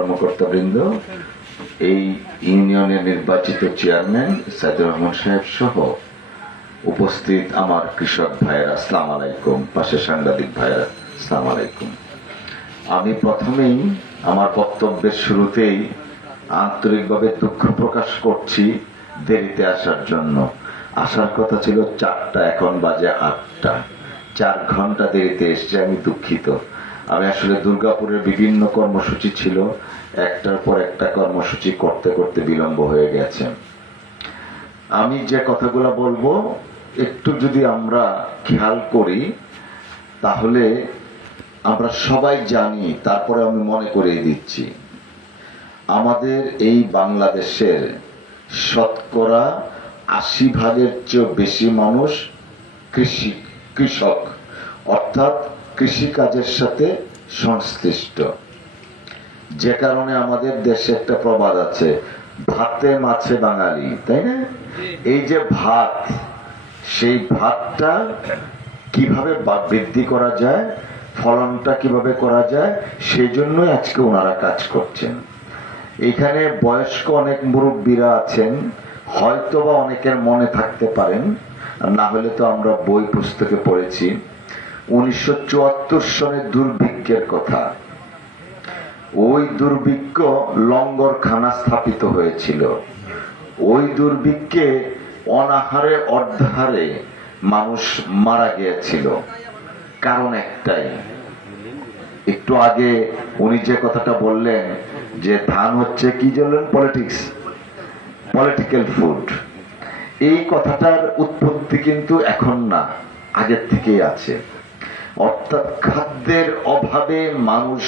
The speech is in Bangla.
কর্মকর্তাবৃন্দ, এই ইউনিয়নের নির্বাচিত চেয়ারম্যান সাইদুর রহমান সাহেব সহ উপস্থিত আমার কৃষক ভাইয়েরা, আসসালামু আলাইকুম। পাশে সাংবাদিক ভাইয়েরা, আসসালামু আলাইকুম। আমি প্রথমেই আমার বক্তব্যের শুরুতেই আন্তরিকভাবে দুঃখ প্রকাশ করছি দেরিতে আসার জন্য। আসার কথা ছিল 4টা, এখন বাজে 8টা। 4 ঘন্টা দেরিতে এসছে, আমি দুঃখিত। আমি আসলে দুর্গাপুরের বিভিন্ন কর্মসূচি ছিল, একটার পর একটা কর্মসূচি করতে করতে বিলম্ব হয়ে গেছে। আমি যে কথাগুলো বলবো একটু যদি আমরা খেয়াল করি তাহলে আমরা সবাই জানি, তারপরে আমি মনে করিয়ে দিচ্ছি, আমাদের এই বাংলাদেশের শতকরা 80% চেয়ে বেশি মানুষ কৃষক, অর্থাৎ কৃষিকাজের সাথে সংশ্লিষ্ট। যে কারণে আমাদের দেশে একটা প্রবাদ আছে, ভাতে মাছে বাঙালি, তাই না? এই যে ভাত, সেই ভাতটা কিভাবে বৃদ্ধি করা যায়, ফলনটা কিভাবে করা যায়, সেই জন্যই আজকে ওনারা কাজ করছেন। এখানে বয়স্ক অনেক মুরব্বীরা আছেন, হয়তোবা অনেকের মনে থাকতে পারেন, না হলে তো আমরা বই পুস্তকে পড়েছি 1974 সনের দুর্ভিক্ষের কথা। ওই দুর্ভিক্ষ লঙ্গরখানা স্থাপিত হয়েছিল। ওই দুর্ভিক্ষে অনাহারে অর্ধাহারে মানুষ মারা গিয়েছিল। কারণ একটাই, একটু আগে উনি যে কথাটা বললেন যে ধান হচ্ছে কি বললেন, পলিটিক্যাল ফুড। এই কথাটার উৎপত্তি কিন্তু এখন না, আগের থেকেই আছে। অর্থাৎ খাদ্যের অভাবে মানুষ